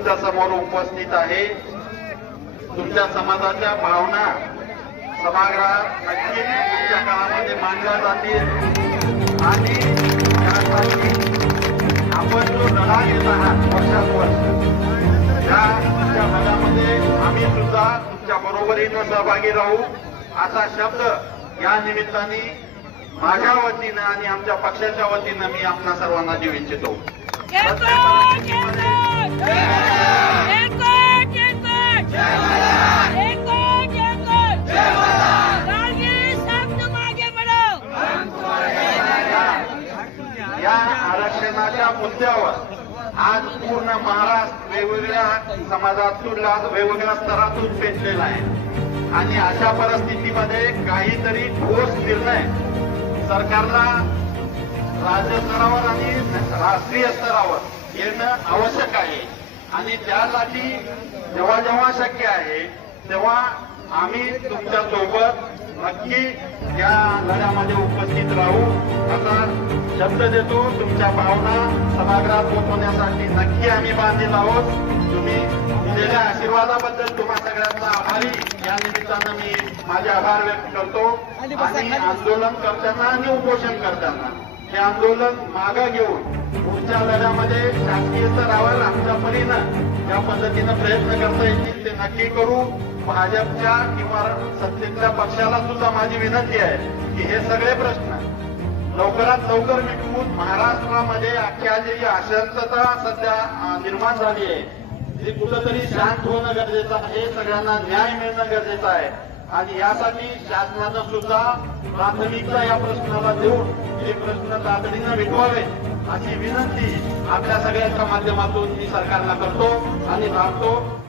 तुमच्यासमोर उपस्थित आहे. तुमच्या समाजाच्या भावना सभागृहात नक्कीच तुमच्या काळामध्ये मांडल्या जातील. आणि त्यासाठी आपण जो लढा घेत आहात वर्षात वर्ष त्या तुमच्या लढ्यामध्ये आम्ही सुद्धा तुमच्या बरोबरीनं सहभागी राहू. असा शब्द या निमित्ताने माझ्या वतीनं आणि आमच्या पक्षाच्या वतीनं मी आपणा सर्वांना देऊ इच्छितो. आरक्षणाच्या मुद्द्यावर आज पूर्ण महाराष्ट्र वेगवेगळ्या समाजातून आज वेगवेगळ्या स्तरातून पेटलेला आहे. आणि अशा परिस्थितीमध्ये काहीतरी ठोस निर्णय सरकारला राज्य स्तरावर आणि राष्ट्रीय स्तरावर येणं आवश्यक आहे. आणि त्यासाठी जेव्हा जेव्हा शक्य आहे तेव्हा आम्ही तुमच्यासोबत नक्की या लढ्यामध्ये उपस्थित राहू. असा शब्द देतो तुमच्या भावना सभागृहात पोहोचवण्यासाठी नक्की आम्ही बांधील आहोत. तुम्ही दिलेल्या आशीर्वादाबद्दल तुम्हा सगळ्यांचा आभारी. या निमित्तानं मी माझे आभार व्यक्त करतो. आणि आंदोलन करताना आणि उपोषण करताना. हे आंदोलन मागं घेऊन पुढच्या लढ्यामध्ये शासकीय स्तरावर आमच्या परीनं ज्या पद्धतीनं प्रयत्न करता येतील ते नक्की करू. भाजपच्या किंवा सत्तेतल्या पक्षाला सुद्धा माझी विनंती आहे की हे सगळे प्रश्न लवकरात लवकर मिटवून महाराष्ट्रामध्ये अख्ख्या जी अशांतता सध्या निर्माण झाली आहे ती कुठंतरी शांत होणं गरजेचं आहे सगळ्यांना न्याय मिळणं गरजेचं आहे. आणि यासाठी शासनानं सुद्धा प्राथमिकता या प्रश्नाला देऊन हे प्रश्न तातडीनं मिटवावे अशी विनंती आपल्या सगळ्यांच्या माध्यमातून मी सरकारला करतो आणि सांगतो